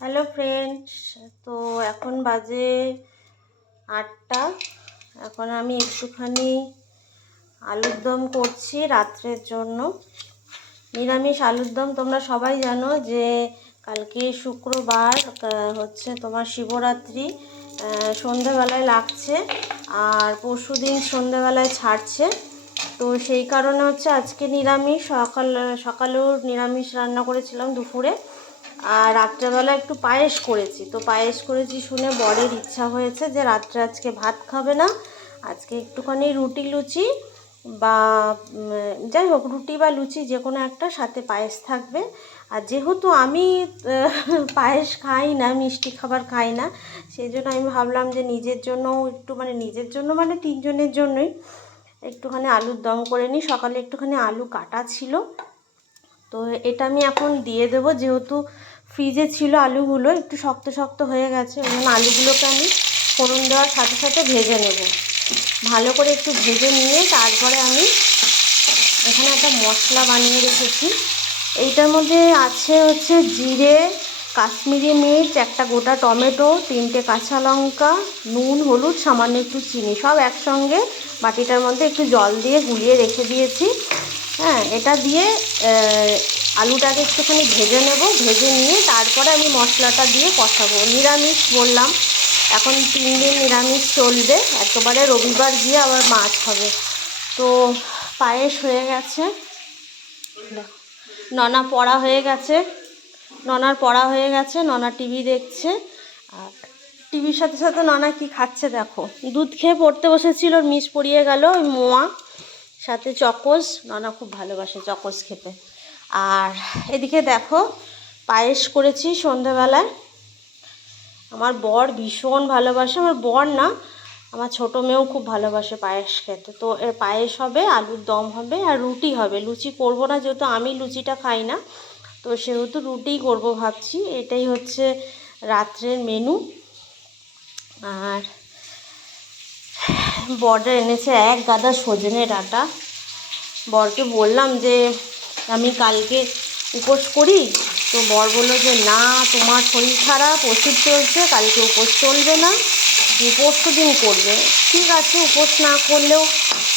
Hello friends, তো এখন বাজে 8টা। এখন আমি একটুখানি আলুর দম করছি রাত্রের জন্য। নিরামিষ আলুর দম। তোমরা সবাই জানো যে কালকে শুক্রবার, হচ্ছে তোমার শিবরাত্রি সন্ধেবেলায় লাগছে, আর পরশুদিন সন্ধেবেলায় ছাড়ছে। তো সেই কারণে হচ্ছে আজকে নিরামিষ। সকালেও নিরামিষ রান্না করেছিলাম দুপুরে, আর রাত্রেবেলা একটু পায়েস করেছি। তো পায়েস করেছি শুনে বরের ইচ্ছা হয়েছে যে রাত্রে আজকে ভাত খাবে না, আজকে একটুখানি রুটি লুচি বা যাই হোক, রুটি বা লুচি যে কোনো একটা, সাথে পায়েস থাকবে। আর যেহেতু আমি পায়েস খাই না, মিষ্টি খাবার খাই না, সেই জন্য আমি ভাবলাম যে নিজের জন্য একটু, নিজের জন্য তিনজনের জন্যই একটুখানি আলুর দম করে নিই। সকালে একটুখানি আলু কাটা ছিল, তো এটা আমি এখন দিয়ে দেবো। যেহেতু ফ্রিজে ছিল আলুগুলো, একটু শক্ত শক্ত হয়ে গেছে, ওই জন্য আলুগুলোকে আমি ফোড়ন দেওয়ার সাথে সাথে ভেজে নেব। ভালো করে একটু ভেজে নিয়ে তারপরে আমি এখানে একটা মশলা বানিয়ে রেখেছি। এইটার মধ্যে আছে হচ্ছে জিরে, কাশ্মীরি মির্চ, একটা গোটা টমেটো, 3টে কাঁচা লঙ্কা, নুন, হলুদ, সামান্য একটু চিনি, সব একসঙ্গে বাটিটার মধ্যে একটু জল দিয়ে গুলিয়ে রেখে দিয়েছি। হ্যাঁ, এটা দিয়ে আলুটাকে একটুখানি ভেজে নেব। ভেজে নিয়ে তারপরে আমি মশলাটা দিয়ে কষাবো। নিরামিষ বললাম, এখন 3 দিন নিরামিষ চলবে, একেবারে রবিবার গিয়ে আবার মাছ হবে। তো পায়েস হয়ে গেছে, ননা পড়া হয়ে গেছে, ননার পড়া হয়ে গেছে, ননা টিভি দেখছে। আর টিভির সাথে সাথে ননা কি খাচ্ছে দেখো, দুধ খেয়ে পড়তে বসেছিল, মিস পড়িয়ে গেল ওই মোয়া, সাথে চকোস। ননা খুব ভালোবাসে চকোস খেতে। আর এদিকে দেখো, পায়েস করেছি সন্ধ্যাবেলায়। আমার বর ভীষণ ভালোবাসে, আমার বর না, আমার ছোটো মেয়েও খুব ভালোবাসে পায়েস খেতে। তো এর পায়েস হবে, আলুর দম হবে, আর রুটি হবে। লুচি করব না, যেহেতু আমি লুচিটা খাই না, তো সেহেতু রুটিই করব ভাবছি। এটাই হচ্ছে রাত্রের মেনু। আর বরটা এনেছে এক গাদা সজনে ডাঁটা। বরকে বললাম যে আমি কালকে উপোস করি, তো বর বললো যে না, তোমার শরীর খারাপ, ওষুধ চলছে, কালকে উপোস চলবে না, পরশু দিন করবে। ঠিক আছে, উপোস না করলেও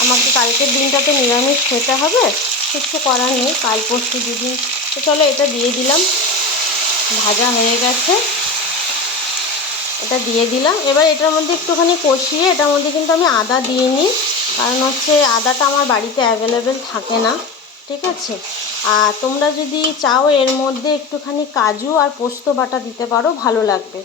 আমাকে কালকের দিনটাতে নিরামিষ খেতে হবে, কিছু করার নেই, কাল পরশু দুদিন। তো চলো এটা দিয়ে দিলাম, ভাজা হয়ে গেছে, এটা দিয়ে দিলাম। এবার এটার মধ্যে একটুখানি কষিয়ে, এটার মধ্যে কিন্তু আমি আদা দিইনি, কারণ হচ্ছে আদাটা আমার বাড়িতে অ্যাভেলেবেল থাকে না, ঠিক আছে। আর তোমরা যদি চাও এর মধ্যে একটুখানি কাজু আর পোস্ত বাটা দিতে পারো, ভালো লাগবে,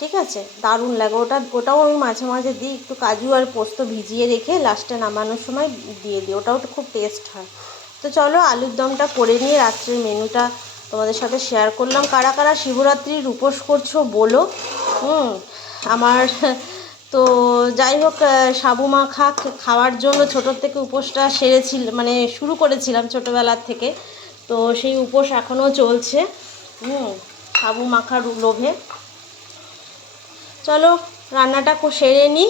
ঠিক আছে, দারুণ লাগে। ওটাও আমি মাঝে মাঝে দিই, একটু কাজু আর পোস্ত ভিজিয়ে রেখে লাস্টে নামানোর সময় দিয়ে দিই, ওটাও খুব টেস্ট হয়। তো চলো আলুর দমটা করে নিয়ে রাত্রের মেনুটা তোমাদের সাথে শেয়ার করলাম। কারা কারা শিবরাত্রির উপোস করছো বলো। আমার তো যাই হোক, সাবু মাখা খাওয়ার জন্য ছোটোর থেকে উপোসটা শুরু করেছিলাম ছোটোবেলার থেকে। তো সেই উপোস এখনও চলছে, সাবু মাখার লোভে। চলো রান্নাটা সেরে নিই।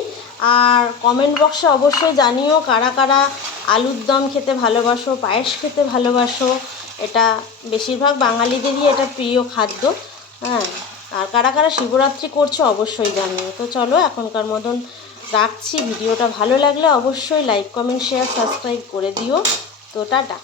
আর কমেন্ট বক্সে অবশ্যই জানিও কারা কারা আলুর দম খেতে ভালোবাসো, পায়েস খেতে ভালোবাসো। এটা বেশিরভাগ বাঙালিদেরই এটা প্রিয় খাদ্য। হ্যাঁ, আর কারা কারা শিবরাত্রি করছো অবশ্যই জানিও। তো চলো এখনকার মতন রাখছি। ভিডিওটা ভালো লাগলে অবশ্যই লাইক, কমেন্ট, শেয়ার, সাবস্ক্রাইব করে দিও। তো টাটা।